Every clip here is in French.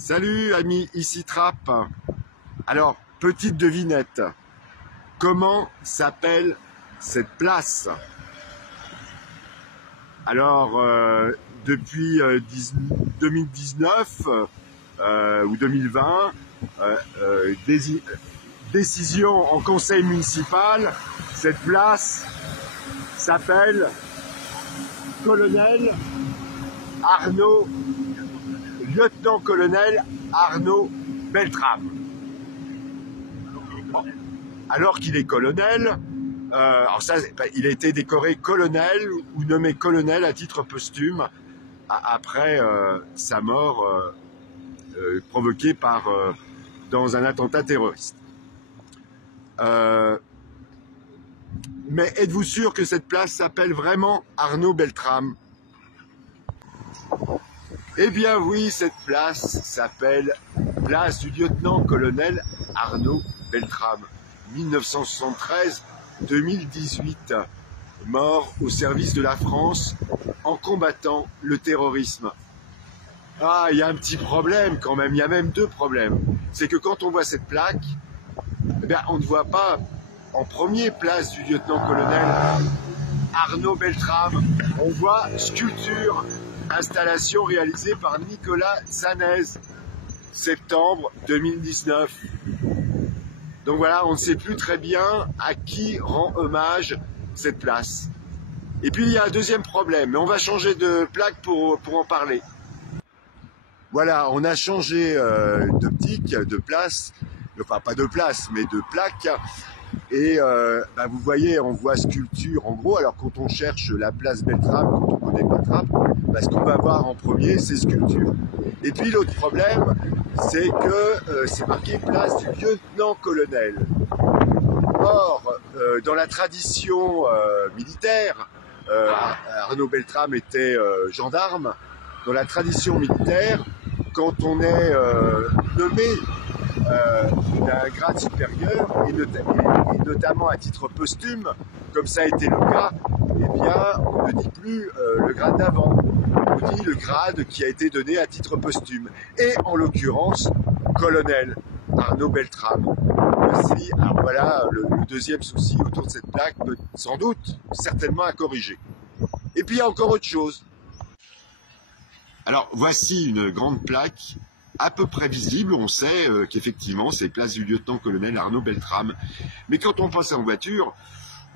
Salut amis, ici Trapp. Alors, petite devinette. Comment s'appelle cette place? Alors, depuis 2019 ou 2020, décision en conseil municipal, cette place s'appelle lieutenant-colonel Arnaud Beltrame. Alors qu'il est colonel, alors ça, il a été décoré colonel ou nommé colonel à titre posthume après sa mort provoquée dans un attentat terroriste. Mais êtes-vous sûr que cette place s'appelle vraiment Arnaud Beltrame? Eh bien oui, cette place s'appelle place du lieutenant-colonel Arnaud Beltrame, 1973-2018, mort au service de la France en combattant le terrorisme. Ah, il y a un petit problème quand même, il y a même deux problèmes. C'est que quand on voit cette plaque, eh bien, on ne voit pas en premier place du lieutenant-colonel Arnaud Beltrame. On voit sculpture, installation réalisée par Nicolas Sanez, septembre 2019. Donc voilà, on ne sait plus très bien à qui rend hommage cette place. Et puis il y a un deuxième problème, mais on va changer de plaque pour en parler. Voilà, on a changé d'optique, de place, enfin pas de place, mais de plaque. Et vous voyez, on voit sculpture en gros. Alors quand on cherche la place Beltrame, quand on ne connaît pas Trapp, ce qu'on va voir en premier, c'est sculpture. Et puis l'autre problème, c'est que c'est marqué place du lieutenant-colonel. Or, dans la tradition militaire, Arnaud Beltrame était gendarme. Dans la tradition militaire, quand on est nommé d'un grade supérieur, et notamment à titre posthume, comme ça a été le cas, eh bien, on ne dit plus le grade d'avant, on dit le grade qui a été donné à titre posthume. Et en l'occurrence, colonel Arnaud Beltrame. Merci. Alors voilà le deuxième souci autour de cette plaque, sans doute, certainement à corriger. Et puis il y a encore autre chose. Alors voici une grande plaque à peu près visible, on sait qu'effectivement c'est place du lieutenant-colonel Arnaud Beltrame. Mais quand on passe en voiture,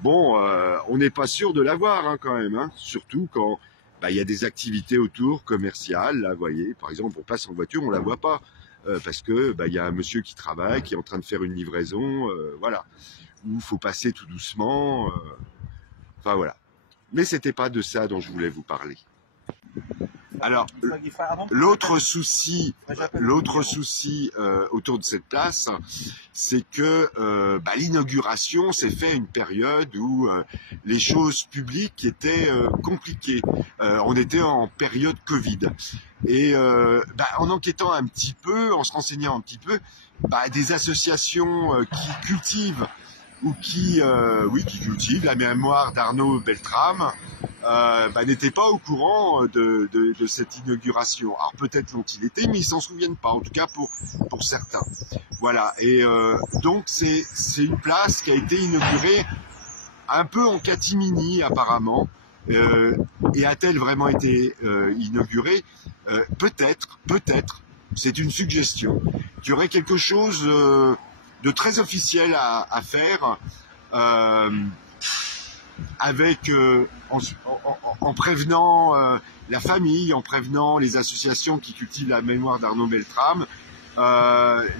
bon, on n'est pas sûr de la voir hein, quand même, hein, surtout quand il y a des activités autour commerciales. Là, vous voyez, par exemple, on passe en voiture, on la voit pas parce que il y a un monsieur qui travaille, qui est en train de faire une livraison, voilà, où il faut passer tout doucement. Enfin voilà. Mais c'était pas de ça dont je voulais vous parler. Alors, l'autre souci autour de cette place, c'est que l'inauguration s'est faite à une période où les choses publiques étaient compliquées. On était en période Covid. Et en enquêtant un petit peu, en se renseignant un petit peu, des associations qui cultivent ou qui cultivent la mémoire d'Arnaud Beltrame, n'étaient pas au courant de cette inauguration. Alors peut-être l'ont-ils été, mais ils s'en souviennent pas, en tout cas pour certains. Voilà, et donc c'est une place qui a été inaugurée un peu en catimini apparemment. Et a-t-elle vraiment été inaugurée? Peut-être, c'est une suggestion. Il y aurait quelque chose de très officiel à faire avec en prévenant la famille, en prévenant les associations qui cultivent la mémoire d'Arnaud Beltrame,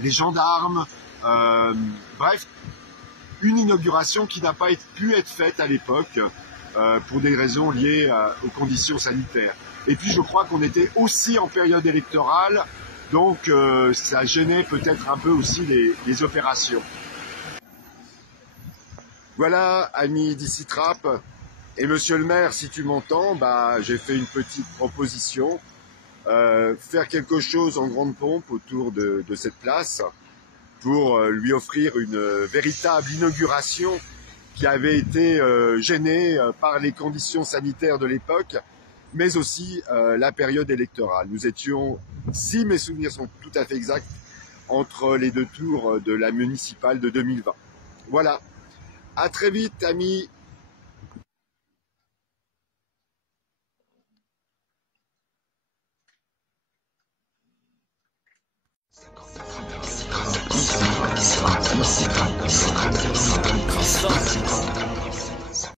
les gendarmes, bref, une inauguration qui n'a pas pu être faite à l'époque pour des raisons liées aux conditions sanitaires. Et puis je crois qu'on était aussi en période électorale, donc ça gênait peut-être un peu aussi les opérations. Voilà, amis d'ici Trapp, et monsieur le maire, si tu m'entends, j'ai fait une petite proposition, faire quelque chose en grande pompe autour de cette place pour lui offrir une véritable inauguration qui avait été gênée par les conditions sanitaires de l'époque mais aussi la période électorale. Nous étions, si mes souvenirs sont tout à fait exacts, entre les deux tours de la municipale de 2020. Voilà. À très vite, amis.